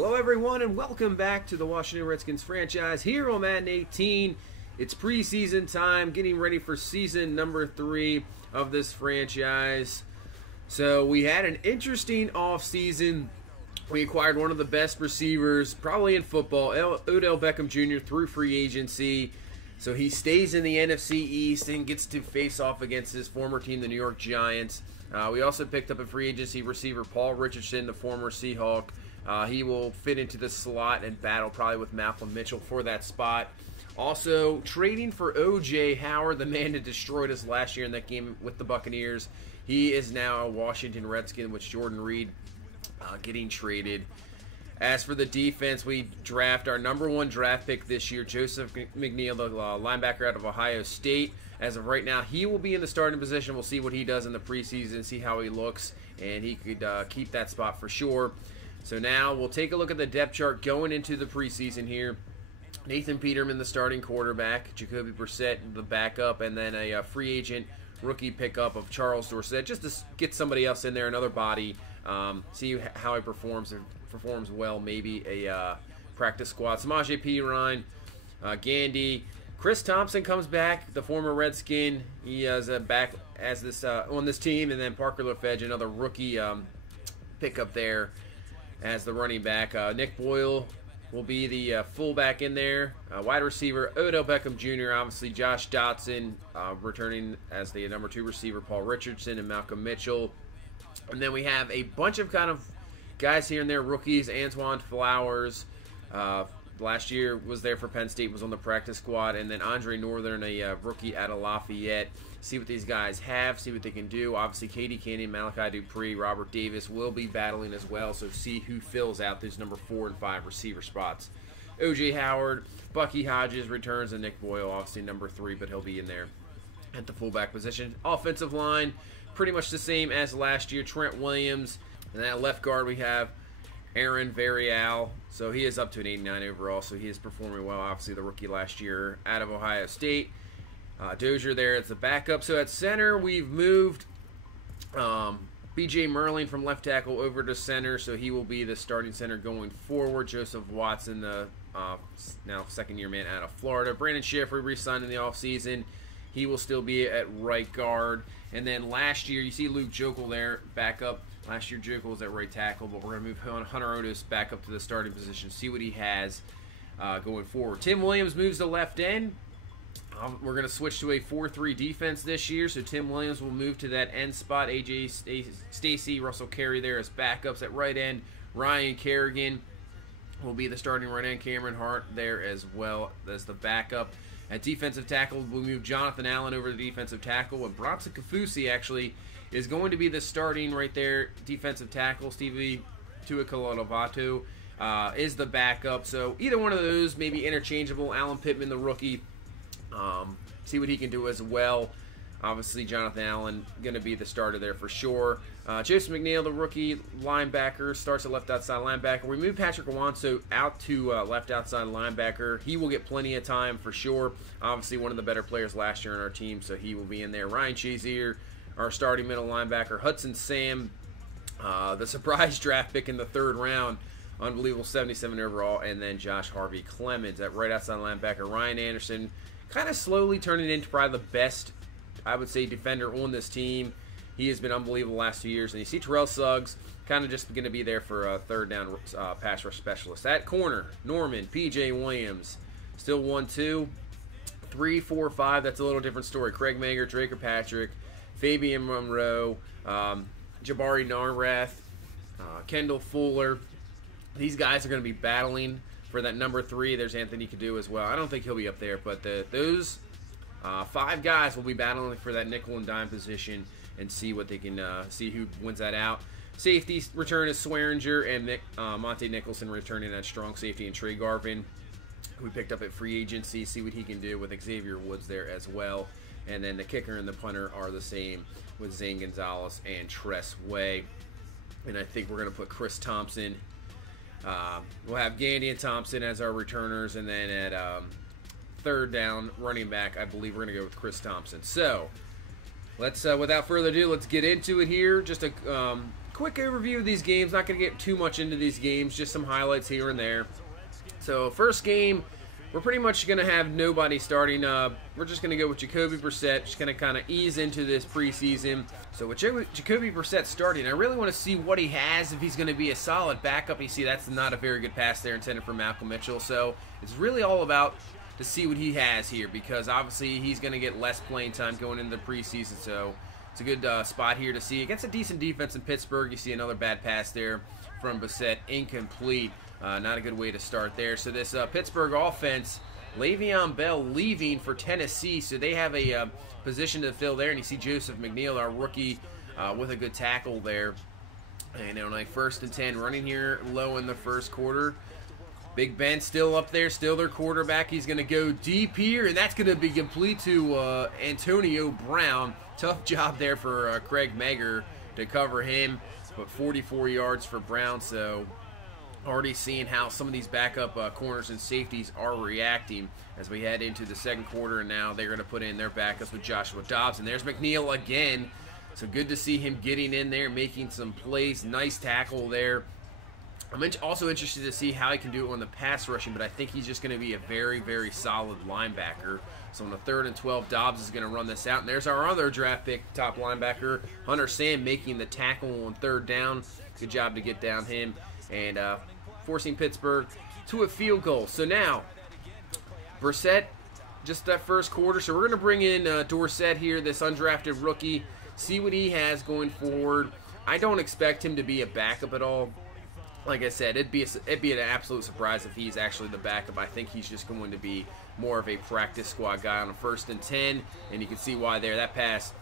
Hello everyone and welcome back to the Washington Redskins franchise here on Madden 18. It's preseason time, getting ready for season number 3 of this franchise. So we had an interesting offseason. We acquired one of the best receivers probably in football, Odell Beckham Jr. through free agency. So he stays in the NFC East and gets to face off against his former team, the New York Giants. We also picked up a free agency receiver, Paul Richardson, the former Seahawk. He will fit into the slot and battle probably with Malcolm Mitchell for that spot. Also, trading for O.J. Howard, the man that destroyed us last year in that game with the Buccaneers. He is now a Washington Redskin with Jordan Reed getting traded. As for the defense, we draft our #1 draft pick this year, Joseph McNeil, the linebacker out of Ohio State. As of right now, he will be in the starting position. We'll see what he does in the preseason, see how he looks, and he could keep that spot for sure. So now we'll take a look at the depth chart going into the preseason here. Nathan Peterman, the starting quarterback. Jacoby Brissett, the backup. And then a free agent rookie pickup of Charles Dorsett, just to get somebody else in there, another body. See how he performs. If performs well, maybe a practice squad. Samaje Perine, Gandy. Chris Thompson comes back, the former Redskin. He is back as this on this team. And then Parker LaFedge, another rookie pickup there as the running back. Nick Boyle will be the fullback in there. Wide receiver, Odell Beckham Jr., obviously Josh Dotson returning as the #2 receiver, Paul Richardson and Malcolm Mitchell. And then we have a bunch of kind of guys here and there, rookies. Antoine Flowers, last year was there for Penn State, was on the practice squad. And then Andre Northern, a rookie out of Lafayette. See what these guys have, see what they can do. Obviously, Katie Cannon, Malachi Dupree, Robert Davis will be battling as well. So see who fills out those #4 and 5 receiver spots. O.J. Howard, Bucky Hodges returns, and Nick Boyle, obviously #3, but he'll be in there at the fullback position. Offensive line, pretty much the same as last year. Trent Williams. And then at left guard, we have Aaron Varial. So he is up to an 89 overall, so he is performing well. Obviously, the rookie last year out of Ohio State. Dozier there as the backup. So at center, we've moved B.J. Merlin from left tackle over to center, so he will be the starting center going forward. Joseph Watson, the now second-year man out of Florida. Brandon Sheffrey re-signed in the offseason. He will still be at right guard. And then last year, you see Luke Jokel there, backup. Last year, Jokel was at right tackle, but we're going to move Hunter Otis back up to the starting position, see what he has going forward. Tim Williams moves to left end. We're going to switch to a 4-3 defense this year, so Tim Williams will move to that end spot. A.J. Stacy, Russell Carey there as backups at right end. Ryan Kerrigan will be the starting right end. Cameron Hart there as well as the backup. At defensive tackle, we'll move Jonathan Allen over to defensive tackle, and Bronson Kafusi actually is going to be the starting right there defensive tackle. Stevie Tuikalolovato is the backup. So either one of those may be interchangeable. Alan Pittman, the rookie, see what he can do as well. Obviously, Jonathan Allen going to be the starter there for sure. Joseph McNeil, the rookie linebacker, starts at left outside linebacker. We move Patrick Awanso out to left outside linebacker. He will get plenty of time for sure. Obviously, one of the better players last year on our team, so he will be in there. Ryan Shazier, our starting middle linebacker. Hudson Sam, the surprise draft pick in the 3rd round. Unbelievable, 77 overall. And then Josh Harvey Clemens at right outside linebacker. Ryan Anderson, kind of slowly turning into probably the best, I would say, defender on this team. He has been unbelievable the last 2 years. And you see Terrell Suggs kind of just going to be there for a 3rd down pass rush specialist. At corner, Norman, P.J. Williams, still 1-2. 3, 4, 5, that's a little different story. Craig Mager, Draker Patrick, Fabian Monroe, Jabari Narrath, Kendall Fuller. These guys are going to be battling for that #3. There's Anthony Cadu as well. I don't think he'll be up there, but those 5 guys will be battling for that nickel and dime position and see what they can see who wins that out. Safety return is Swearinger and Monte Nicholson returning that strong safety, and Trey Garvin, who we picked up at free agency. See what he can do with Xavier Woods there as well. And then the kicker and the punter are the same with Zane Gonzalez and Tress Way. And I think we're going to put Chris Thompson. We'll have Gandy and Thompson as our returners. And then at 3rd down running back, I believe we're going to go with Chris Thompson. So let's, without further ado, let's get into it here. Just a quick overview of these games. Not going to get too much into these games, just some highlights here and there. So first game, we're pretty much going to have nobody starting. We're just going to go with Jacoby Brissett. Just going to kind of ease into this preseason. So with Jacoby Brissett starting, I really want to see what he has, if he's going to be a solid backup. You see, that's not a very good pass there intended for Malcolm Mitchell. So it's really all about to see what he has here, because obviously he's going to get less playing time going into the preseason. So it's a good spot here to see. Against a decent defense in Pittsburgh, you see another bad pass there from Brissett, incomplete. Not a good way to start there. So this Pittsburgh offense, Le'Veon Bell leaving for Tennessee, so they have a position to fill there. And you see Joseph McNeil, our rookie, with a good tackle there. And on a 1st and 10, running here low in the first quarter. Big Ben still up there, still their quarterback. He's going to go deep here, and that's going to be complete to Antonio Brown. Tough job there for Craig Mager to cover him, but 44 yards for Brown. So already seeing how some of these backup corners and safeties are reacting as we head into the second quarter, and now they're going to put in their backups with Joshua Dobbs. And there's McNeil again. So good to see him getting in there, making some plays. Nice tackle there. I'm also interested to see how he can do it on the pass rushing, but I think he's just going to be a very, very solid linebacker. So on the 3rd and 12, Dobbs is going to run this out. And there's our other draft pick, top linebacker, Hunter Sam, making the tackle on 3rd down. Good job to get down him and forcing Pittsburgh to a field goal. So now, Brissett, just that first quarter. So we're going to bring in Dorsett here, this undrafted rookie, see what he has going forward. I don't expect him to be a backup at all. Like I said, it'd be an absolute surprise if he's actually the backup. I think he's just going to be more of a practice squad guy on a 1st and 10, and you can see why there. That pass,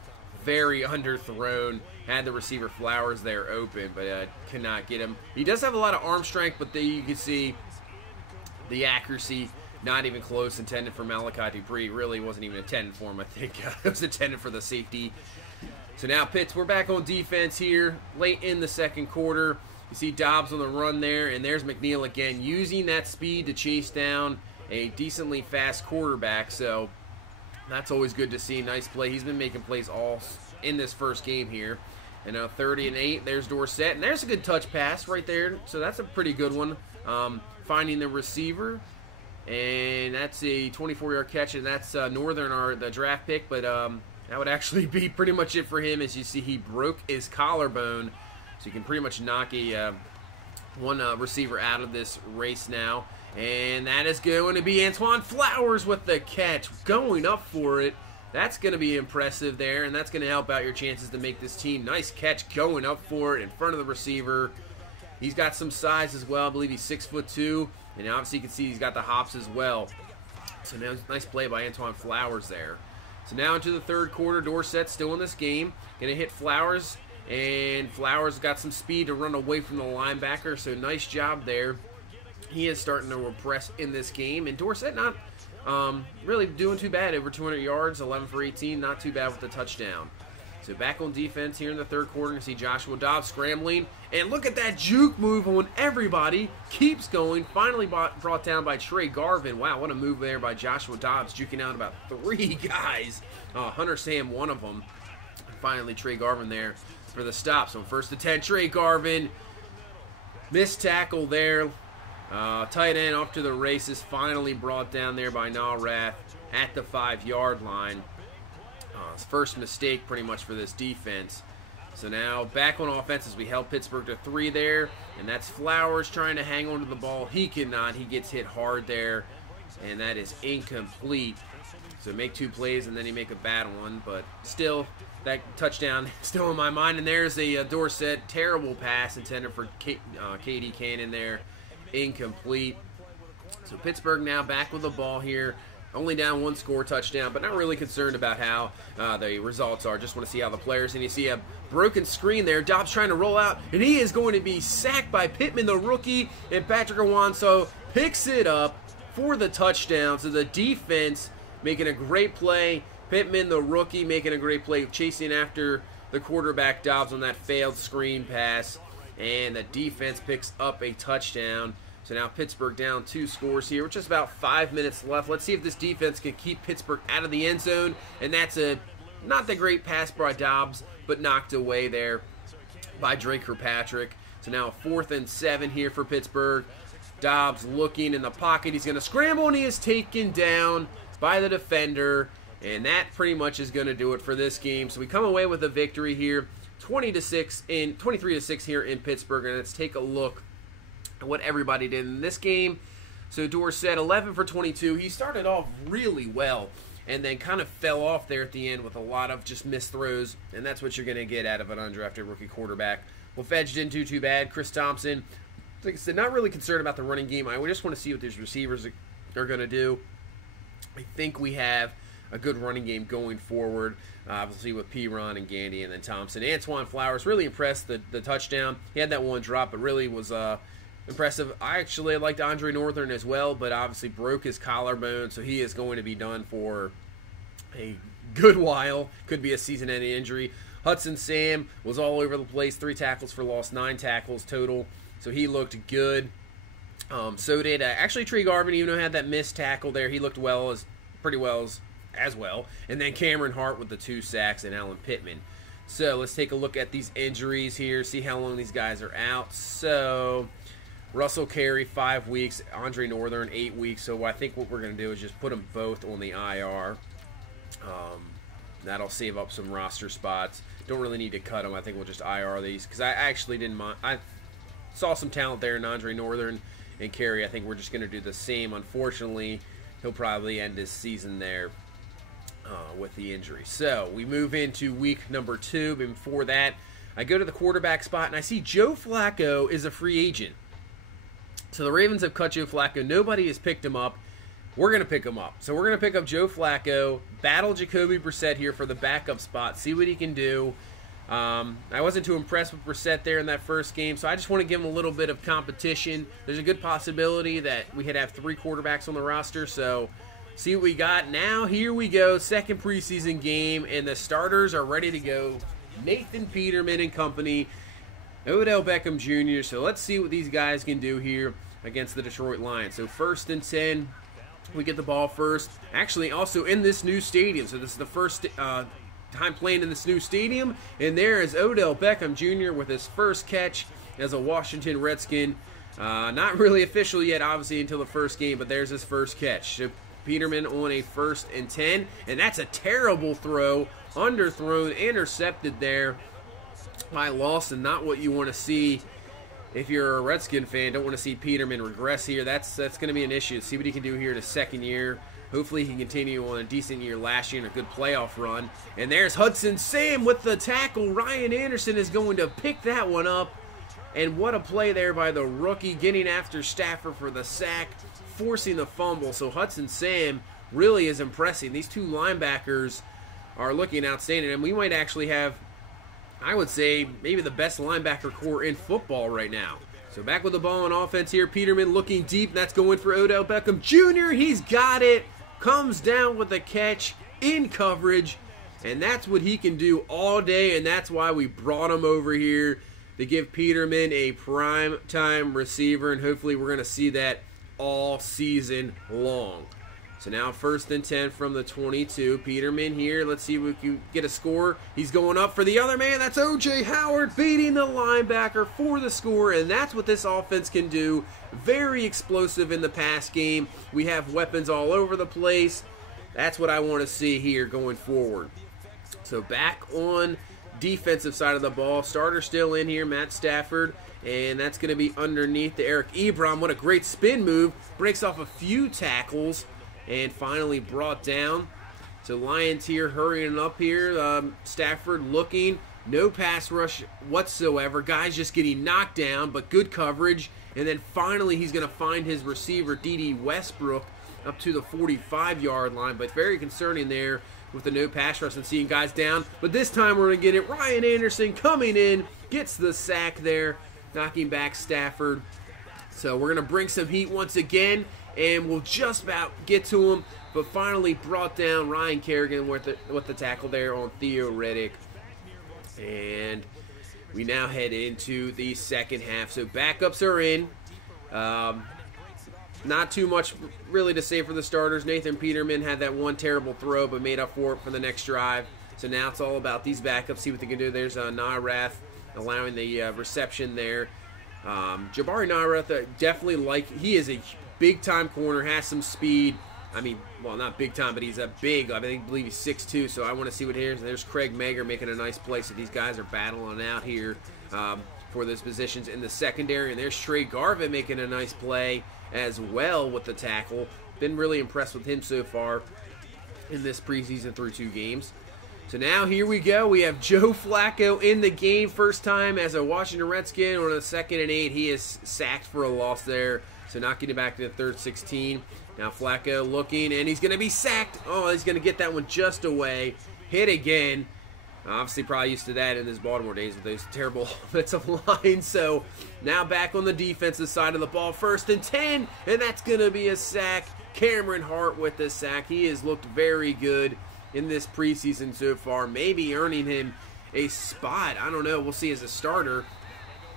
very underthrown. Had the receiver Flowers there open, but could not get him. He does have a lot of arm strength, but you can see the accuracy, not even close. Intended for Malachi Dupree. Really wasn't even intended for him, I think. It was intended for the safety. So now Pitts, we're back on defense here, late in the second quarter. You see Dobbs on the run there, and there's McNeil again, using that speed to chase down a decently fast quarterback. So that's always good to see. Nice play. He's been making plays all in this first game here. And now 30 and 8, there's Dorsett, and there's a good touch pass right there. So that's a pretty good one. Finding the receiver, and that's a 24-yard catch, and that's Northern, the draft pick. But that would actually be pretty much it for him. As you see, he broke his collarbone. So you can pretty much knock one receiver out of this race now. And that is going to be Antoine Flowers with the catch, going up for it. That's going to be impressive there, and that's going to help out your chances to make this team. Nice catch, going up for it in front of the receiver. He's got some size as well. I believe he's 6'2", and obviously you can see he's got the hops as well. So now, nice play by Antoine Flowers there. So now into the third quarter, Dorsett still in this game. Going to hit Flowers. And Flowers got some speed to run away from the linebacker, so nice job there. He is starting to repress in this game, and Dorsett not really doing too bad. Over 200 yards, 11 for 18, not too bad with the touchdown. So back on defense here in the third quarter, you see Joshua Dobbs scrambling, and look at that juke move on everybody. Keeps going, finally brought down by Trey Garvin. Wow, what a move there by Joshua Dobbs, juking out about 3 guys. Hunter Sam, one of them. Finally, Trey Garvin there for the stop. So 1st and 10, Trey Garvin. Missed tackle there. Tight end off to the races. Finally brought down there by Narath at the 5-yard line. His first mistake pretty much for this defense. So now back on offense as we held Pittsburgh to 3 there. And that's Flowers trying to hang on to the ball. He cannot. He gets hit hard there. And that is incomplete. So make 2 plays and then you make a bad one. But still, that touchdown still in my mind. And there's a Dorsett terrible pass intended for K.D. Cannon there. Incomplete. So Pittsburgh now back with the ball here. Only down 1 score, touchdown, but not really concerned about how the results are. Just want to see how the players, and you see a broken screen there. Dobbs trying to roll out, and he is going to be sacked by Pittman, the rookie, and Patrick Awanso picks it up for the touchdown. So the defense making a great play. Pittman, the rookie, making a great play, chasing after the quarterback Dobbs on that failed screen pass, and the defense picks up a touchdown. So now Pittsburgh down 2 scores here with just about 5 minutes left. Let's see if this defense can keep Pittsburgh out of the end zone. And that's a not the great pass by Dobbs, but knocked away there by Drake Kirkpatrick. So now 4th and 7 here for Pittsburgh. Dobbs looking in the pocket. He's going to scramble, and he is taken down by the defender. And that pretty much is going to do it for this game. So we come away with a victory here, 23-6 here in Pittsburgh. And let's take a look at what everybody did in this game. So Dorsett, 11 for 22. He started off really well and then kind of fell off there at the end with a lot of just missed throws. And that's what you're going to get out of an undrafted rookie quarterback. Well, Fedge didn't do too bad. Chris Thompson, like I said, not really concerned about the running game. I just want to see what these receivers are going to do. I think we have a good running game going forward, obviously with Piron and Gandy and then Thompson. Antoine Flowers, really impressed, the touchdown. He had that one drop, but really was impressive. I actually liked Andre Northern as well, but obviously broke his collarbone, so he is going to be done for a good while. Could be a season-ending injury. Hudson Sam was all over the place, 3 tackles for loss, 9 tackles total, so he looked good. So did actually Trey Garvin, even though he had that missed tackle there. He looked pretty well as well. And then Cameron Hart with the 2 sacks and Alan Pittman. So let's take a look at these injuries here, see how long these guys are out. So Russell Carey, 5 weeks. Andre Northern, 8 weeks. So I think what we're going to do is just put them both on the IR. That'll save up some roster spots. Don't really need to cut them. I think we'll just IR these because I actually didn't mind. I saw some talent there in Andre Northern and Carey. I think we're just going to do the same. Unfortunately, he'll probably end his season there with the injury. So we move into week number 2. But before that, I go to the quarterback spot, and I see Joe Flacco is a free agent. So the Ravens have cut Joe Flacco. Nobody has picked him up. We're going to pick him up. So we're going to pick up Joe Flacco, battle Jacoby Brissett here for the backup spot, see what he can do. I wasn't too impressed with Brissett there in that first game, so I just want to give him a little bit of competition. There's a good possibility that we could have 3 quarterbacks on the roster, so see what we got. Now, here we go, second preseason game, and the starters are ready to go. Nathan Peterman and company, Odell Beckham Jr., so let's see what these guys can do here against the Detroit Lions. So 1st and 10, we get the ball first. Actually, also in this new stadium, so this is the first time playing in this new stadium, and there is Odell Beckham Jr. with his first catch as a Washington Redskin. Not really official yet, obviously, until the first game, but there's his first catch. So Peterman on a 1st and 10, and that's a terrible throw, underthrown, intercepted there by Lawson. Not what you want to see if you're a Redskin fan. Don't want to see Peterman regress here. That's going to be an issue. See what he can do here in his second year. Hopefully he can continue on a decent year last year and a good playoff run. And there's Hudson Sam with the tackle. Ryan Anderson is going to pick that one up. And what a play there by the rookie, getting after Stafford for the sack, forcing the fumble. So Hudson Sam really is impressing. These 2 linebackers are looking outstanding. And we might actually have, I would say, maybe the best linebacker core in football right now. So back with the ball on offense here. Peterman looking deep. That's going for Odell Beckham Jr. He's got it. Comes down with the catch in coverage. And that's what he can do all day. And that's why we brought him over here, to give Peterman a prime time receiver. And hopefully we're going to see that all season long. So now 1st and 10 from the 22. Peterman here. Let's see if we can get a score. He's going up for the other man. That's O.J. Howard beating the linebacker for the score. And that's what this offense can do. Very explosive in the pass game. We have weapons all over the place. That's what I want to see here going forward. So back on defensive side of the ball. Starter still in here, Matt Stafford. And that's going to be underneath to Eric Ebron. What a great spin move. Breaks off a few tackles. And finally brought down. So Lions here hurrying up here. Stafford looking. No pass rush whatsoever. Guys just getting knocked down, but good coverage. And then finally he's going to find his receiver, D.D. Westbrook, up to the 45-yard line. But very concerning there with the no pass rush and seeing guys down. But this time we're going to get it. Ryan Anderson coming in. Gets the sack there, knocking back Stafford. So we're going to bring some heat once again. And we'll just about get to him, but finally brought down Ryan Kerrigan with the tackle there on Theo Riddick. And we now head into the second half. So backups are in. Not too much really to say for the starters. Nathan Peterman had that one terrible throw, but made up for it for the next drive. So now it's all about these backups. See what they can do. There's Narath allowing the reception there. Jabari Navarrete, definitely he is a big-time corner, has some speed. I mean, well, not big time, but he's a big, I believe he's 6'2", so I want to see what here's. There's Craig Mager making a nice play, so these guys are battling out here for those positions in the secondary. And there's Trey Garvin making a nice play as well with the tackle. Been really impressed with him so far in this preseason through 2 games. So now here we go. We have Joe Flacco in the game. First time as a Washington Redskin on a 2nd and 8. He is sacked for a loss there. So not getting back to the 3rd 16. Now Flacco looking, and he's going to be sacked. Oh, he's going to get that one just away. Hit again. Obviously probably used to that in his Baltimore days with those terrible offensive lines. So now back on the defensive side of the ball. 1st and 10, and that's going to be a sack. Cameron Hart with the sack. He has looked very good in this preseason so far. Maybe earning him a spot. I don't know. We'll see as a starter.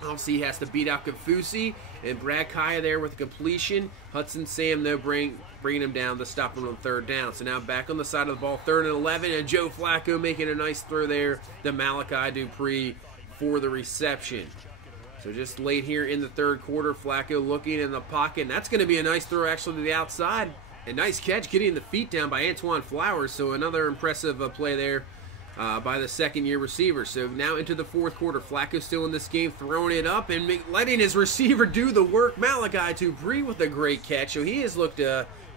Obviously, he has to beat out Kafusi and Brad Kaya there with the completion. Hudson Sam, though, bringing him down to stop him on 3rd down. So now back on the side of the ball, 3rd and 11, and Joe Flacco making a nice throw there to Malachi Dupree for the reception. So just late here in the 3rd quarter, Flacco looking in the pocket, and that's going to be a nice throw actually to the outside. A nice catch getting the feet down by Antoine Flowers, so another impressive play there by the 2nd-year receiver. So now into the 4th quarter, Flacco still in this game, throwing it up and letting his receiver do the work. Malachi Dupree with a great catch. So he has looked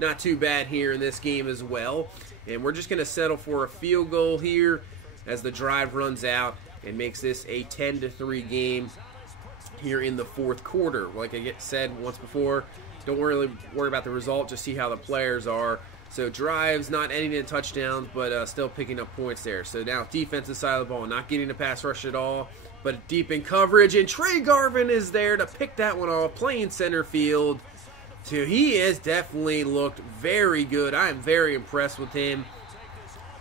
not too bad here in this game as well. And we're just going to settle for a field goal here as the drive runs out and makes this a 10-3 game here in the 4th quarter. Like I said once before, don't really worry about the result, just see how the players are. So drives, not ending in touchdowns, but still picking up points there. So now defensive side of the ball, not getting a pass rush at all, but deep in coverage. And Trey Garvin is there to pick that one off, playing center field. So he has definitely looked very good. I am very impressed with him.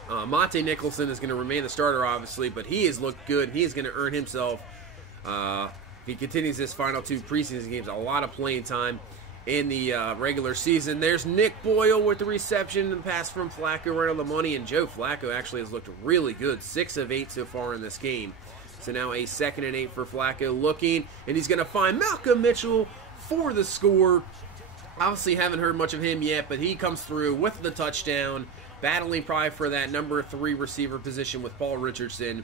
Monte Nicholson is going to remain the starter, obviously, but he has looked good. He is going to earn himself, if he continues his final 2 preseason games, a lot of playing time in the regular season. There's Nick Boyle with the reception and pass from Flacco right on the money, and Joe Flacco actually has looked really good. 6 of 8 so far in this game. So now a 2nd and 8 for Flacco looking, and he's going to find Malcolm Mitchell for the score. Obviously haven't heard much of him yet, but he comes through with the touchdown, battling probably for that number 3 receiver position with Paul Richardson.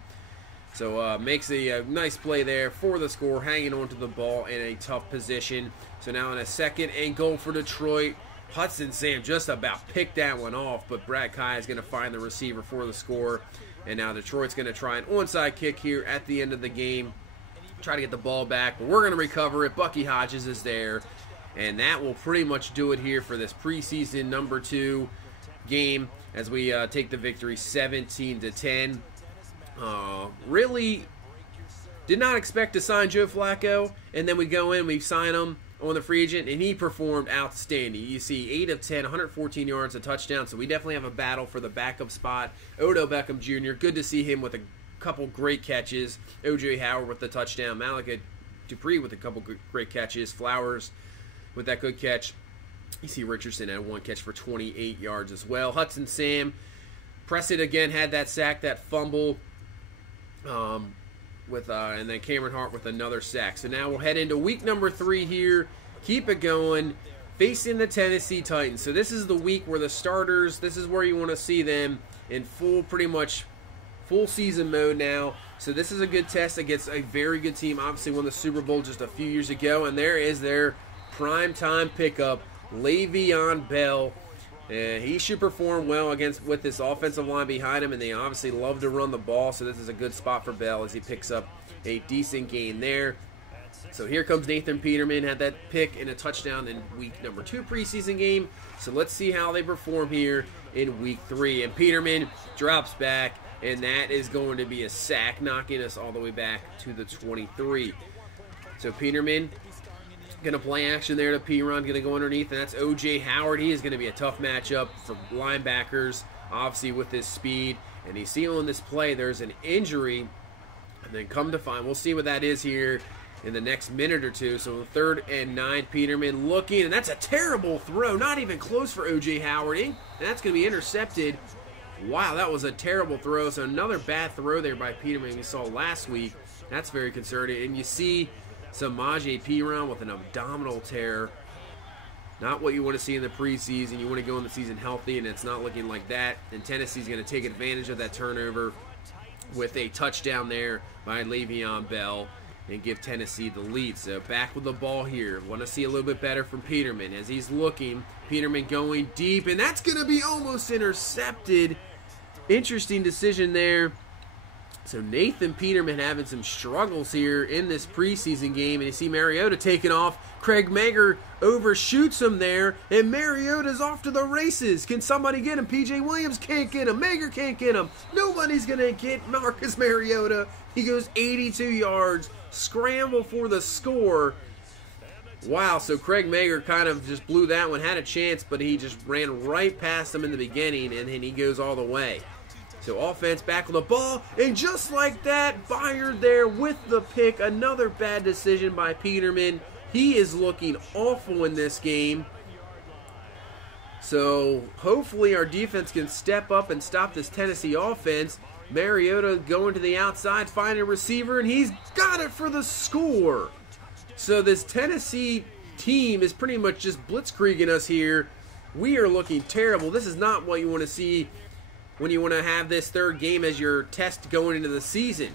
So makes a nice play there for the score, hanging on to the ball in a tough position. So now in a 2nd and goal for Detroit, Hudson Sam just about picked that one off, but Brad Kaya is going to find the receiver for the score. And now Detroit's going to try an onside kick here at the end of the game, try to get the ball back, but we're going to recover it. Bucky Hodges is there, and that will pretty much do it here for this preseason number 2 game as we take the victory 17-10. Really did not expect to sign Joe Flacco, and then we go in, we sign him on the free agent, and he performed outstanding. You see 8 of 10, 114 yards, a touchdown, so we definitely have a battle for the backup spot. Odell Beckham Jr., good to see him with a couple great catches. O.J. Howard with the touchdown. Malachi Dupree with a couple great catches. Flowers with that good catch. You see Richardson had 1 catch for 28 yards as well. Hudson Sam, Preston again had that sack, that fumble. And then Cameron Hart with another sack. So now we'll head into week number 3 here. Keep it going. Facing the Tennessee Titans. So this is the week where the starters, this is where you want to see them in pretty much full season mode now. So this is a good test against a very good team. Obviously won the Super Bowl just a few years ago. And there is their primetime pickup, Le'Veon Bell. And he should perform well with this offensive line behind him, and they obviously love to run the ball, so this is a good spot for Bell as he picks up a decent gain there. So here comes Nathan Peterman, had that pick and a touchdown in week number 2 preseason game. So let's see how they perform here in week 3. And Peterman drops back, and that is going to be a sack, knocking us all the way back to the 23. So Peterman going to play action there to P-Run, going to go underneath, and that's O.J. Howard. He is going to be a tough matchup for linebackers, obviously with his speed. And you see on this play, there's an injury, and then come to find, we'll see what that is here in the next minute or two. So 3rd and 9, Peterman looking, and that's a terrible throw, not even close for O.J. Howard. And that's going to be intercepted. Wow, that was a terrible throw. So another bad throw there by Peterman we saw last week. That's very concerning. And you see Samaje Perine with an abdominal tear. Not what you want to see in the preseason. You want to go in the season healthy, and it's not looking like that. And Tennessee's going to take advantage of that turnover with a touchdown there by Le'Veon Bell and give Tennessee the lead. So back with the ball here. Want to see a little bit better from Peterman as he's looking. Peterman going deep, and that's going to be almost intercepted. Interesting decision there. So Nathan Peterman having some struggles here in this preseason game, and you see Mariota taking off. Craig Mager overshoots him there, and Mariota's off to the races. Can somebody get him? P.J. Williams can't get him. Mager can't get him. Nobody's going to get Marcus Mariota. He goes 82 yards. Scramble for the score. Wow, so Craig Mager kind of just blew that one. Had a chance, but he just ran right past him in the beginning, and then he goes all the way. So offense back with the ball, and just like that, Byard there with the pick. Another bad decision by Peterman. He is looking awful in this game. So hopefully our defense can step up and stop this Tennessee offense. Mariota going to the outside, finding a receiver, and he's got it for the score. So this Tennessee team is pretty much just blitzkrieging us here. We are looking terrible. This is not what you want to see when you want to have this third game as your test going into the season.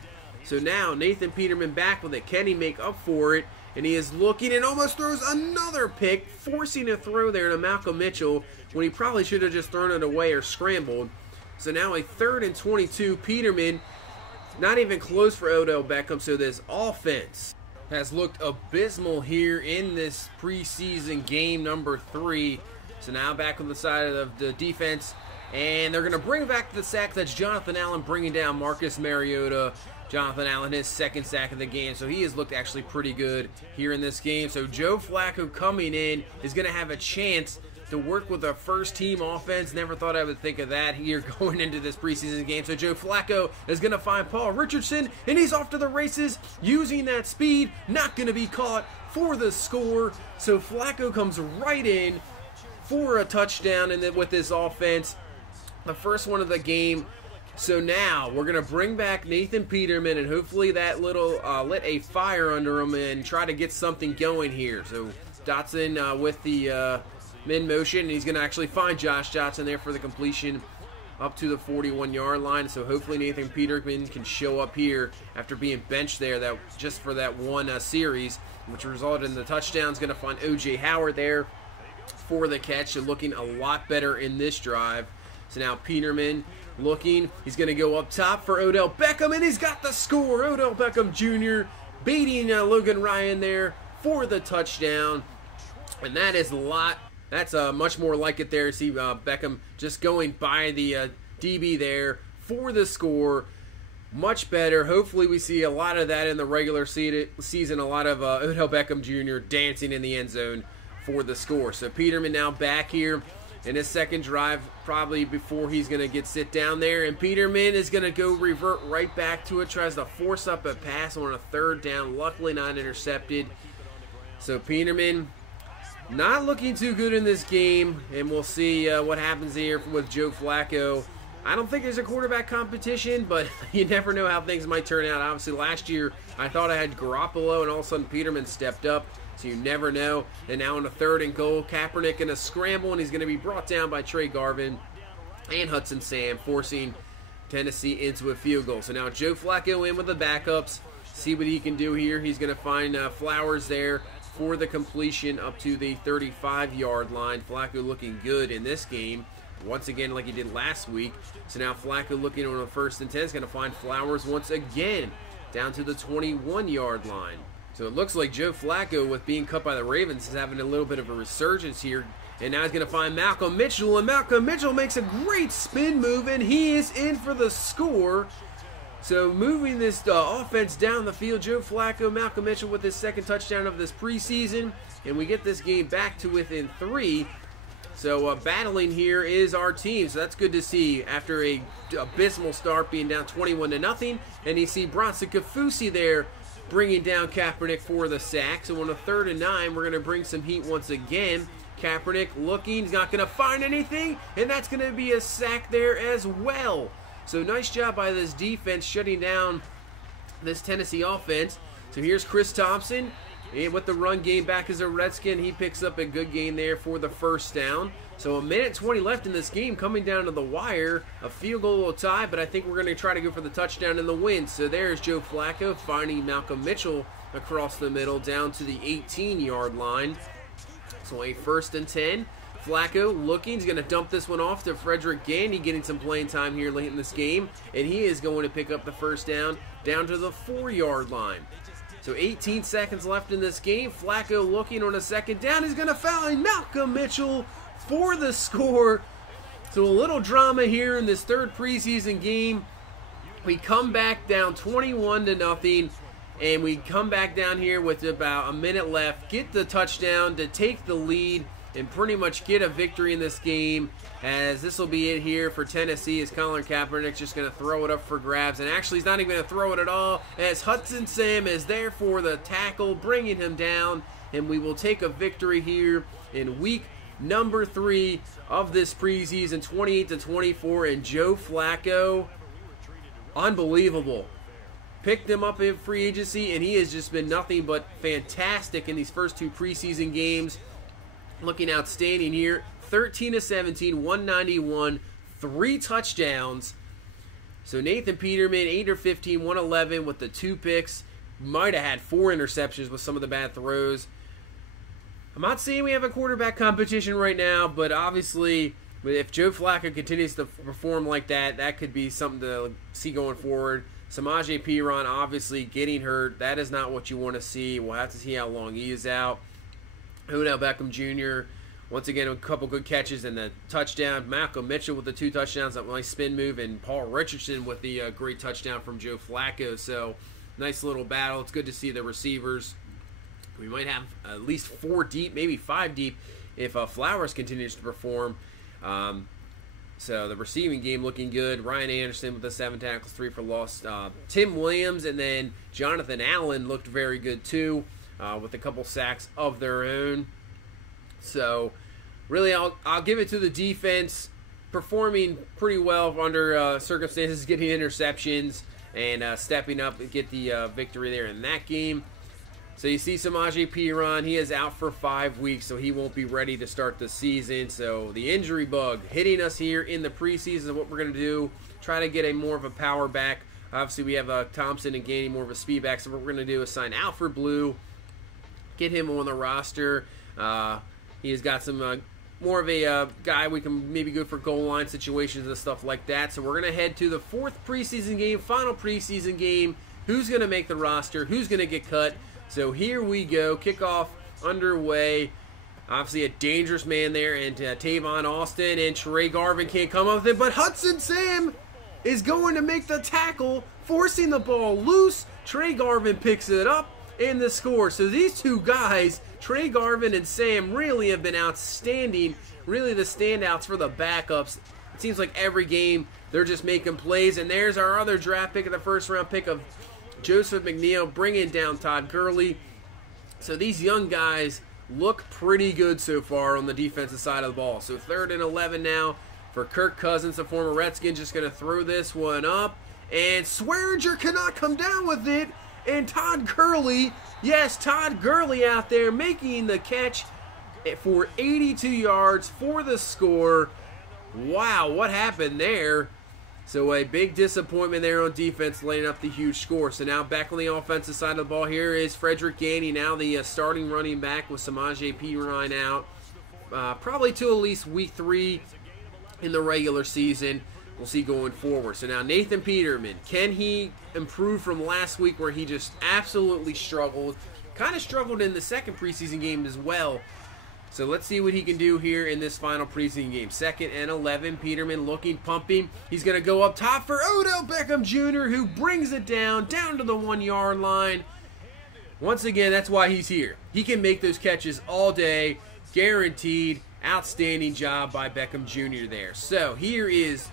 So now Nathan Peterman back with it. Can he make up for it? And he is looking and almost throws another pick, forcing a throw there to Malcolm Mitchell when he probably should have just thrown it away or scrambled. So now a 3rd and 22. Peterman not even close for Odell Beckham. So this offense has looked abysmal here in this preseason game number 3. So now back on the side of the defense. And they're going to bring back the sack. That's Jonathan Allen bringing down Marcus Mariota. Jonathan Allen, his 2nd sack of the game. So he has looked actually pretty good here in this game. So Joe Flacco coming in is going to have a chance to work with a first-team offense. Never thought I would think of that here going into this preseason game. So Joe Flacco is going to find Paul Richardson, and he's off to the races using that speed. Not going to be caught for the score. So Flacco comes right in for a touchdown and then with this offense. The first one of the game. So now we're going to bring back Nathan Peterman, and hopefully that little lit a fire under him and try to get something going here. So Dotson with the mid motion, and he's going to actually find Josh Johnson there for the completion up to the 41-yard line. So hopefully Nathan Peterman can show up here after being benched there just for that one series, which resulted in the touchdown. Is going to find O.J. Howard there for the catch, and looking a lot better in this drive. So now Peterman looking. He's going to go up top for Odell Beckham, and he's got the score. Odell Beckham Jr. beating Logan Ryan there for the touchdown. And that is a lot. That's much more like it there. See Beckham just going by the DB there for the score. Much better. Hopefully we see a lot of that in the regular season. A lot of Odell Beckham Jr. dancing in the end zone for the score. So Peterman now back here in his second drive, probably before he's going to get sit down there. And Peterman is going to go revert right back to it. Tries to force up a pass on a 3rd down. Luckily not intercepted. So Peterman not looking too good in this game. And we'll see what happens here with Joe Flacco. I don't think there's a quarterback competition, but you never know how things might turn out. Obviously last year I thought I had Garoppolo, and all of a sudden Peterman stepped up. So you never know. And now on a 3rd and goal, Kaepernick in a scramble, and he's going to be brought down by Trey Garvin and Hudson Sam, forcing Tennessee into a field goal. So now Joe Flacco in with the backups. See what he can do here. He's going to find Flowers there for the completion up to the 35-yard line. Flacco looking good in this game, once again like he did last week. So now Flacco looking on a 1st and 10 is going to find Flowers once again down to the 21-yard line. So it looks like Joe Flacco, with being cut by the Ravens, is having a little bit of a resurgence here. And now he's going to find Malcolm Mitchell, and Malcolm Mitchell makes a great spin move, and he is in for the score. So moving this offense down the field, Joe Flacco, Malcolm Mitchell with his 2nd touchdown of this preseason. And we get this game back to within 3. So battling here is our team. So that's good to see after a abysmal start, being down 21-0. And you see Bronson Kafusi there bringing down Kaepernick for the sack. So on a 3rd and 9, we're going to bring some heat once again. Kaepernick looking, he's not going to find anything, and that's going to be a sack there as well. So nice job by this defense shutting down this Tennessee offense. So here's Chris Thompson. And with the run game back as a Redskin, he picks up a good gain there for the first down. So 1:20 left in this game, coming down to the wire. A field goal will tie, but I think we're going to try to go for the touchdown in the win. So there's Joe Flacco finding Malcolm Mitchell across the middle down to the 18-yard line. So a 1st and 10. Flacco looking, he's going to dump this one off to Frederick Gandy, getting some playing time here late in this game. And he is going to pick up the first down to the 4-yard line. So 18 seconds left in this game. Flacco looking on a 2nd down. He's going to find Malcolm Mitchell for the score. So a little drama here in this 3rd preseason game. We come back down 21-0, and we come back down here with about a minute left, get the touchdown to take the lead and pretty much get a victory in this game, as this will be it here for Tennessee, as Colin Kaepernick's just going to throw it up for grabs. And actually, he's not even going to throw it at all, as Hudson Sam is there for the tackle, bringing him down. And we will take a victory here in week number 3 of this preseason, 28-24. And Joe Flacco, unbelievable. Picked him up in free agency, and he has just been nothing but fantastic in these first 2 preseason games. Looking outstanding here. 13-17, 191, 3 touchdowns. So Nathan Peterman, 8 or 15, 111 with the 2 picks. Might have had 4 interceptions with some of the bad throws. I'm not saying we have a quarterback competition right now, but obviously, if Joe Flacco continues to perform like that, that could be something to see going forward. Samaje Perine obviously getting hurt. That is not what you want to see. We'll have to see how long he is out. Odell Beckham Jr., once again, a couple good catches and the touchdown. Malcolm Mitchell with the 2 touchdowns, that nice spin move, and Paul Richardson with the great touchdown from Joe Flacco. So, nice little battle. It's good to see the receivers. We might have at least 4 deep, maybe 5 deep, if Flowers continues to perform. So, the receiving game looking good. Ryan Anderson with the 7 tackles, 3 for loss. Tim Williams and then Jonathan Allen looked very good too, with a couple sacks of their own. So, really, I'll give it to the defense, performing pretty well under circumstances, getting interceptions and stepping up and get the victory there in that game. So you see Samaje Perine, he is out for 5 weeks, so he won't be ready to start the season. So the injury bug hitting us here in the preseason. What we're going to do, try to get a more of a power back. Obviously, we have Thompson and Gandy, more of a speed back. So what we're going to do is sign Alfred Blue, get him on the roster. He has got some more of a guy we can maybe go for goal line situations and stuff like that. So we're going to head to the 4th preseason game, final preseason game. Who's going to make the roster? Who's going to get cut? So here we go. Kickoff underway. Obviously a dangerous man there, and Tavon Austin and Trey Garvin can't come up with it, but Hudson Sam is going to make the tackle, forcing the ball loose. Trey Garvin picks it up and the score. So these 2 guys, Trey Garvin and Sam, really have been outstanding. Really the standouts for the backups. It seems like every game they're just making plays. And there's our other draft pick of the 1st round pick of Joseph McNeil, bringing down Todd Gurley. So these young guys look pretty good so far on the defensive side of the ball. So 3rd and 11 now for Kirk Cousins, the former Redskin, just going to throw this one up. And Swearinger cannot come down with it. And Todd Gurley, yes, Todd Gurley out there making the catch for 82 yards for the score. Wow, what happened there? So a big disappointment there on defense, laying up the huge score. So now back on the offensive side of the ball, here is Frederick Gandy, now the starting running back with Samaje Perine out. Probably to at least week 3 in the regular season. We'll see going forward. So now Nathan Peterman, can he improve from last week where he just absolutely struggled? Kind of struggled in the 2nd preseason game as well. So let's see what he can do here in this final preseason game. 2nd and 11, Peterman looking, pumping. He's going to go up top for Odell Beckham Jr., who brings it down to the 1-yard line. Once again, that's why he's here. He can make those catches all day, guaranteed. Outstanding job by Beckham Jr. there. So here is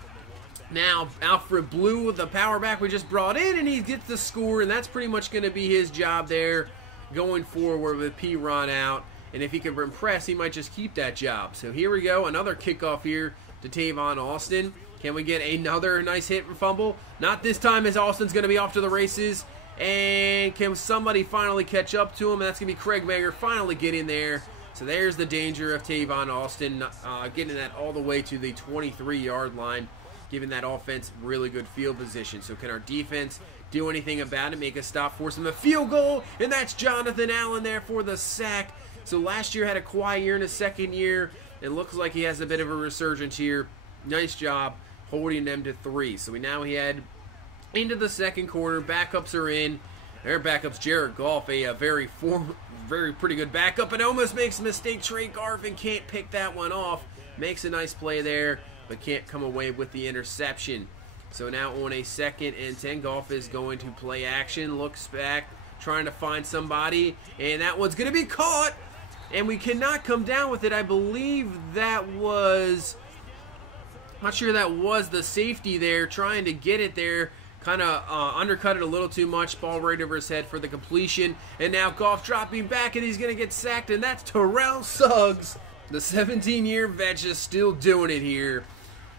now Alfred Blue with the power back we just brought in, and he gets the score, and that's pretty much going to be his job there going forward with Perine out. And if he can impress, he might just keep that job. So here we go, another kickoff here to Tavon Austin. Can we get another nice hit and fumble? Not this time, as Austin's going to be off to the races. And can somebody finally catch up to him? And that's going to be Craig Mager finally getting there. So there's the danger of Tavon Austin getting that all the way to the 23-yard line, giving that offense really good field position. So can our defense do anything about it, make a stop, force him a field goal? And that's Jonathan Allen there for the sack. So last year had a quiet year in his second year. It looks like he has a bit of a resurgence here. Nice job holding them to 3. So we head into the second quarter. Backups are in. Their backups, Jared Goff, a very pretty good backup, and almost makes a mistake. Trey Garvin can't pick that one off. Makes a nice play there, but can't come away with the interception. So now on a 2nd and 10, Goff is going to play action. Looks back, trying to find somebody, and that one's going to be caught. And we cannot come down with it. I believe that was, I'm not sure that was the safety there, trying to get it there. Kind of undercut it a little too much. Ball right over his head for the completion. And now Goff dropping back, and he's going to get sacked. And that's Terrell Suggs, the 17-year vet, just still doing it here.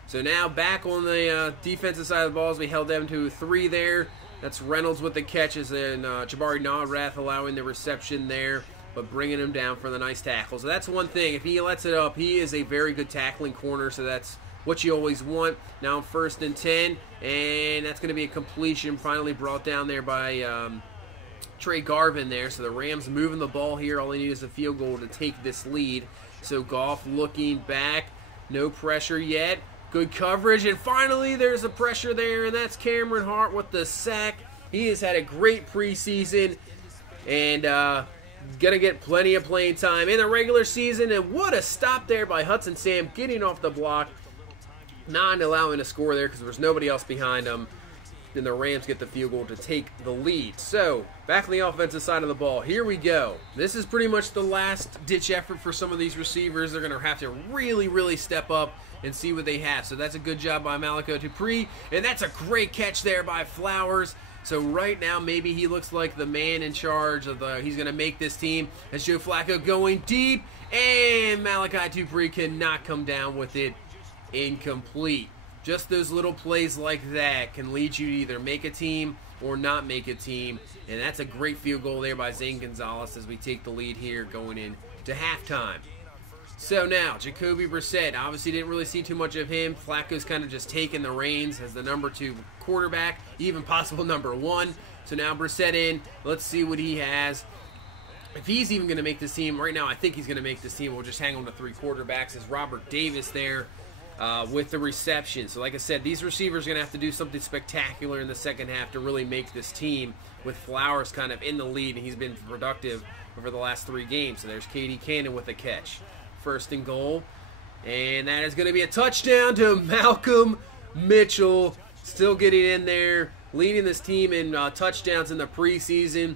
So now back on the defensive side of the ball as we held them to 3 there. That's Reynolds with the catches, and Jabari Nawrath allowing the reception there, but bringing him down for the nice tackle. So that's one thing. If he lets it up, he is a very good tackling corner, so that's what you always want. Now 1st and 10, and that's going to be a completion finally brought down there by Trey Garvin there. So the Rams moving the ball here. All they need is a field goal to take this lead. So Goff looking back. No pressure yet. Good coverage, and finally there's a pressure there, and that's Cameron Hart with the sack. He has had a great preseason, and going to get plenty of playing time in the regular season. And what a stop there by Hudson Sam, getting off the block, not allowing a score there because there was nobody else behind him. Then the Rams get the field goal to take the lead. So, back on the offensive side of the ball, here we go. This is pretty much the last-ditch effort for some of these receivers. They're going to have to really, really step up and see what they have. So that's a good job by Malachi Dupree, and that's a great catch there by Flowers. So right now, maybe he looks like the man in charge of he's going to make this team. As Joe Flacco going deep, and Malachi Dupree cannot come down with it. Incomplete. Just those little plays like that can lead you to either make a team or not make a team. And that's a great field goal there by Zane Gonzalez as we take the lead here going into halftime. So now, Jacoby Brissett, obviously didn't really see too much of him. Flacco's kind of just taking the reins as the number 2 quarterback, even possible number 1. So now Brissett in. Let's see what he has. If he's even going to make this team, right now I think he's going to make this team. We'll just hang on to 3 quarterbacks as Robert Davis there with the reception. So like I said, these receivers are going to have to do something spectacular in the second half to really make this team, with Flowers kind of in the lead, and he's been productive over the last 3 games. So there's Katie Cannon with a catch. 1st and goal, and that is going to be a touchdown to Malcolm Mitchell, still getting in there, leading this team in touchdowns in the preseason,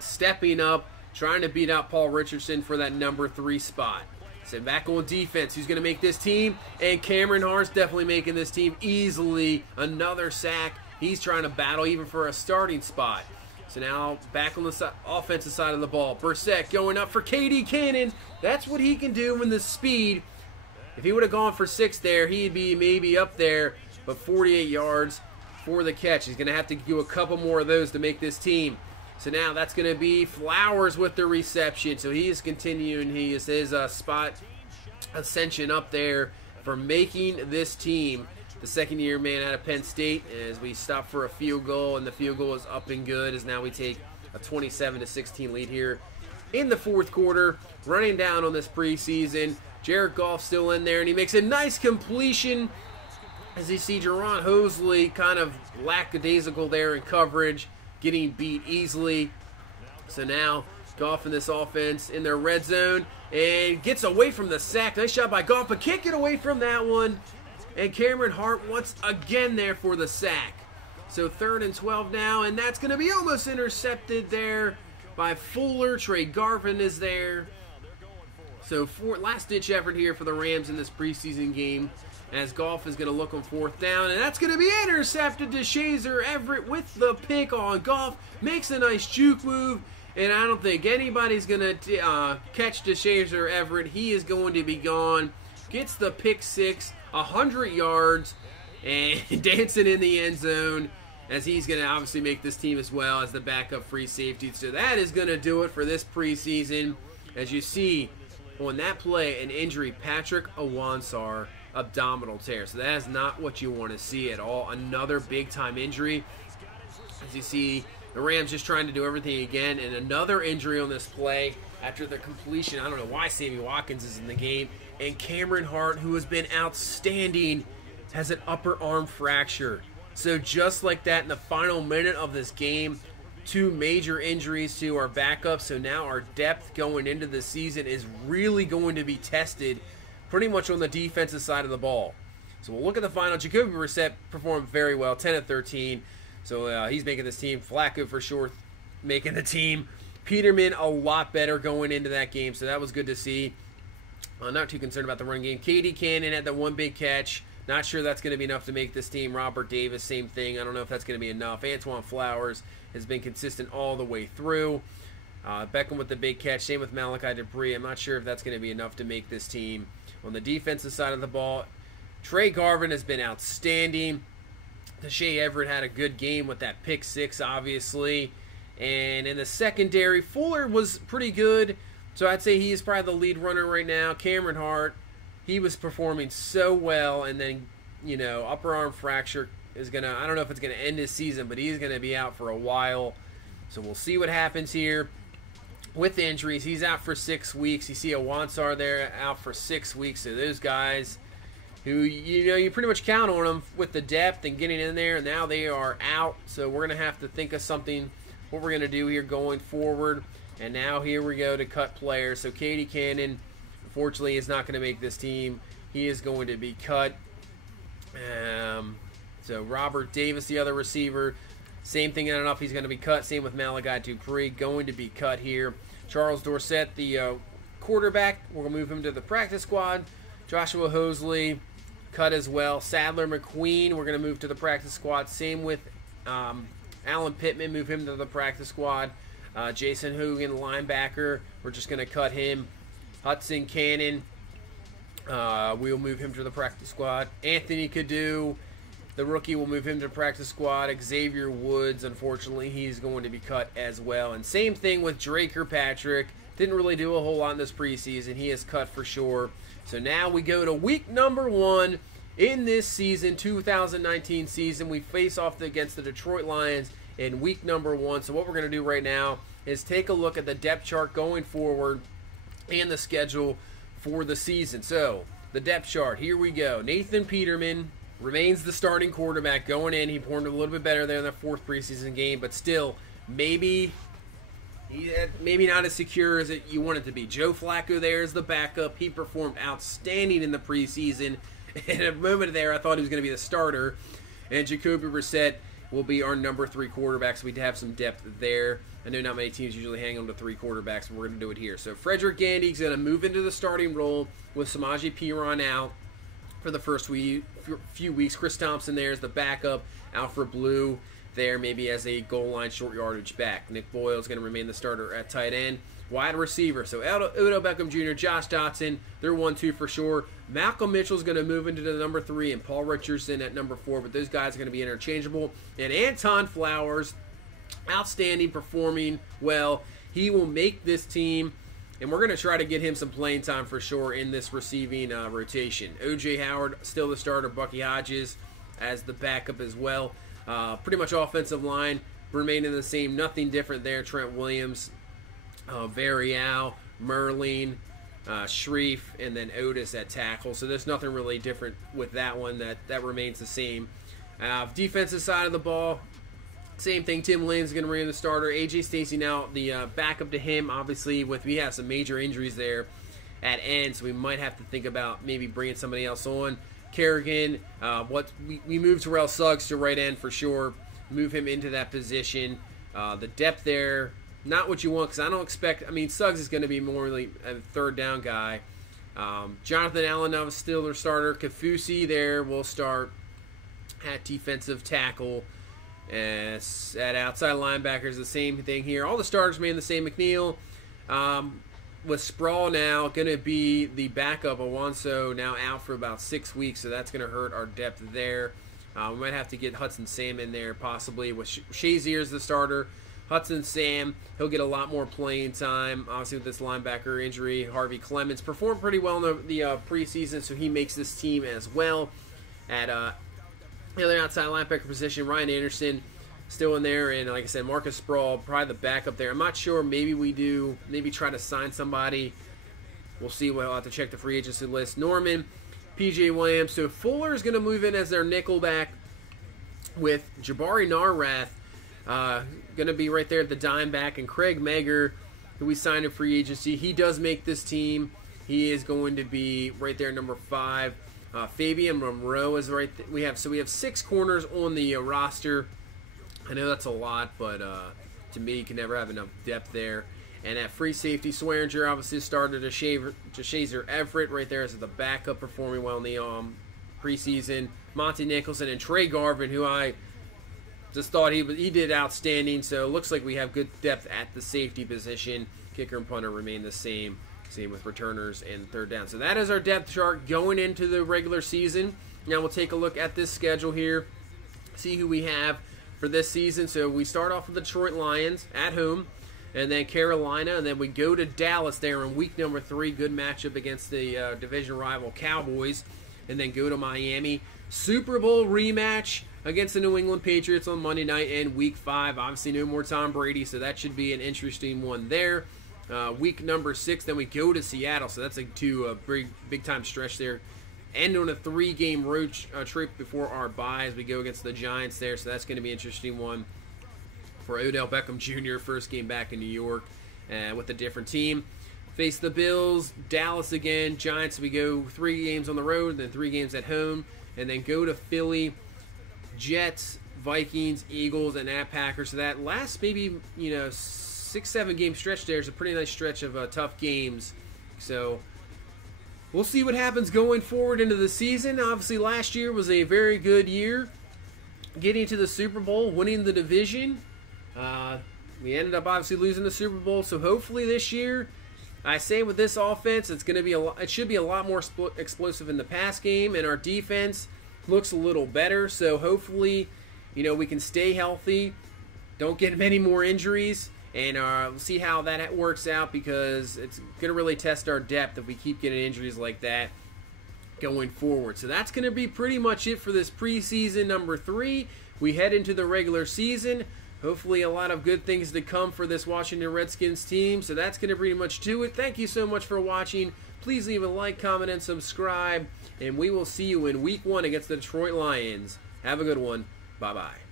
stepping up, trying to beat out Paul Richardson for that number 3 spot. So back on defense, who's going to make this team? And Cameron Hart's definitely making this team easily. Another sack. He's trying to battle even for a starting spot. So now back on the offensive side of the ball. Brissett going up for Katie Cannon. That's what he can do in the speed. If he would have gone for 6 there, he'd be maybe up there. But 48 yards for the catch. He's going to have to do a couple more of those to make this team. So now that's going to be Flowers with the reception. So he is continuing his spot ascension up there for making this team. The second-year man out of Penn State, as we stop for a field goal, and the field goal is up and good, as now we take a 27-16 lead here in the 4th quarter. Running down on this preseason, Jared Goff still in there, and he makes a nice completion as you see Jerron Hosley kind of lackadaisical there in coverage, getting beat easily. So now Goff in this offense in their red zone, and gets away from the sack. Nice shot by Goff, but can't get away from that one. And Cameron Hart once again there for the sack. So 3rd and 12 now, and that's going to be almost intercepted there by Fuller. Trey Garvin is there. So last-ditch effort here for the Rams in this preseason game, as Goff is going to look on 4th down, and that's going to be intercepted to Shazer Everett with the pick on Goff. Makes a nice juke move, and I don't think anybody's going to catch Shazer Everett. He is going to be gone. Gets the pick 6. 100 yards, and dancing in the end zone as he's going to obviously make this team as well as the backup free safety. So that is going to do it for this preseason. As you see on that play, an injury, Patrick Awansar, abdominal tear. So that is not what you want to see at all. Another big-time injury. As you see, the Rams just trying to do everything again, and another injury on this play after the completion. I don't know why Sammy Watkins is in the game. And Cameron Hart, who has been outstanding, has an upper arm fracture. So just like that, in the final minute of this game, 2 major injuries to our backups. So now our depth going into the season is really going to be tested pretty much on the defensive side of the ball. So we'll look at the final. Jacoby Brissett performed very well, 10 of 13. So he's making this team. Flacco for sure making the team. Peterman a lot better going into that game, so that was good to see. Not too concerned about the run game. Katie Cannon had that one big catch. Not sure that's going to be enough to make this team. Robert Davis, same thing. I don't know if that's going to be enough. Antoine Flowers has been consistent all the way through. Beckham with the big catch. Same with Malachi Debris. I'm not sure if that's going to be enough to make this team. On the defensive side of the ball, Trey Garvin has been outstanding. Shea Everett had a good game with that pick 6, obviously. And in the secondary, Fuller was pretty good. So I'd say he is probably the lead runner right now. Cameron Hart, he was performing so well. And then, you know, upper arm fracture is going to, I don't know if it's going to end his season, but he's going to be out for a while. So we'll see what happens here with the injuries. He's out for 6 weeks. You see Awansar there out for 6 weeks. So those guys who, you know, you pretty much count on them with the depth and getting in there, and now they are out. So we're going to have to think of something, what we're going to do here going forward. And now here we go to cut players. So Katie Cannon, unfortunately, is not going to make this team. He is going to be cut. So Robert Davis, the other receiver, same thing. I don't know if he's going to be cut. Same with Malachi Dupre, going to be cut here. Charles Dorsett, the quarterback, we're going to move him to the practice squad. Joshua Hosley, cut as well. Sadler McQueen, we're going to move to the practice squad. Same with Alan Pittman, move him to the practice squad. Jason Hogan, linebacker, we're just going to cut him. Hudson Cannon, we'll move him to the practice squad. Anthony Cadu, the rookie, will move him to the practice squad. Xavier Woods, unfortunately, he's going to be cut as well. And same thing with Drake Kirkpatrick. Didn't really do a whole lot in this preseason. He is cut for sure. So now we go to week number 1 in this season, 2019 season. We face off against the Detroit Lions in week number 1. So what we're going to do right now is take a look at the depth chart going forward and the schedule for the season. So the depth chart, here we go. Nathan Peterman remains the starting quarterback going in. He performed a little bit better there in the 4th preseason game, but still maybe not as secure as you want it to be. Joe Flacco there is the backup. He performed outstanding in the preseason. In a moment there, I thought he was going to be the starter. And Jacoby Brissett will be our number 3 quarterback, so we'd have some depth there. I know not many teams usually hang on to 3 quarterbacks, but we're going to do it here. So Frederick Gandy's going to move into the starting role with Samaje Perine out for the first few weeks. Chris Thompson there is the backup. Alfred Blue there maybe as a goal line short yardage back. Nick Boyle is going to remain the starter at tight end. Wide receiver, so Odell Beckham Jr., Josh Dotson, they're 1-2 for sure. Malcolm Mitchell's going to move into the number 3, and Paul Richardson at number 4, but those guys are going to be interchangeable. And Anton Flowers, outstanding, performing well. He will make this team, and we're going to try to get him some playing time for sure in this receiving rotation. O.J. Howard, still the starter. Bucky Hodges as the backup as well. Pretty much offensive line remaining the same. Nothing different there. Trent Williams, Varial, Merlin, Shreve, and then Otis at tackle. So there's nothing really different with that one. That remains the same. Defensive side of the ball, same thing. Tim Lane's going to remain the starter. A.J. Stacy now the backup to him. Obviously, we have some major injuries there at end, so we might have to think about maybe bringing somebody else on. Kerrigan, we moved Terrell Suggs to right end for sure. Move him into that position. The depth there, not what you want, because I don't expect. I mean, Suggs is going to be more like a third down guy. Jonathan Allen now is still their starter. Kafusi there will start at defensive tackle. At outside linebackers, the same thing here. All the starters remain the same. McNeil, with Sproul now going to be the backup. Awanso now out for about 6 weeks, so that's going to hurt our depth there. We might have to get Hudson Sam in there possibly with Shazier as the starter. Hudson Sam, he'll get a lot more playing time. Obviously with this linebacker injury, Harvey Clements performed pretty well in the preseason, so he makes this team as well. At the other outside linebacker position, Ryan Anderson still in there, and like I said, Marcus Sproul, probably the backup there. I'm not sure. Maybe try to sign somebody. We'll see. We'll have to check the free agency list. Norman, P.J. Williams. So Fuller is going to move in as their nickel back with Jabari Narrath going to be right there at the dime back, and Craig Megger, who we signed in free agency. He does make this team. He is going to be right there, number 5. Fabian Monroe is right. We have 6 corners on the roster. I know that's a lot, but to me, you can never have enough depth there. And at free safety, Swearinger obviously started Shazier Everett right there as the backup, performing well in the preseason. Monty Nicholson and Trey Garvin, who I just thought he did outstanding. So it looks like we have good depth at the safety position. Kicker and punter remain the same. Same with returners and third down. So that is our depth chart going into the regular season. Now we'll take a look at this schedule here, see who we have for this season. So we start off with the Detroit Lions at home, and then Carolina, and then we go to Dallas there in week number 3. Good matchup against the division rival Cowboys, and then go to Miami. Super Bowl rematch against the New England Patriots on Monday night in week 5. Obviously no more Tom Brady, so that should be an interesting one there. Week number 6, then we go to Seattle, so that's a big time stretch there. End on a 3-game road trip before our bye as we go against the Giants there, so that's going to be an interesting one for Odell Beckham Jr. First game back in New York with a different team. Face the Bills, Dallas again, Giants. We go 3 games on the road, then 3 games at home, and then go to Philly, Jets, Vikings, Eagles, and at Packers. So that last maybe 6-7 game stretch there is a pretty nice stretch of tough games. So we'll see what happens going forward into the season. Obviously last year was a very good year, getting to the Super Bowl, winning the division. We ended up obviously losing the Super Bowl, so hopefully this year, I say with this offense, it should be a lot more explosive in the pass game, and our defense looks a little better. So hopefully, we can stay healthy, don't get many more injuries, and we'll see how that works out, because it's going to really test our depth if we keep getting injuries like that going forward. So that's going to be pretty much it for this preseason number 3. We head into the regular season. Hopefully a lot of good things to come for this Washington Redskins team. So that's going to pretty much do it. Thank you so much for watching. Please leave a like, comment, and subscribe. And we will see you in week 1 against the Detroit Lions. Have a good one. Bye-bye.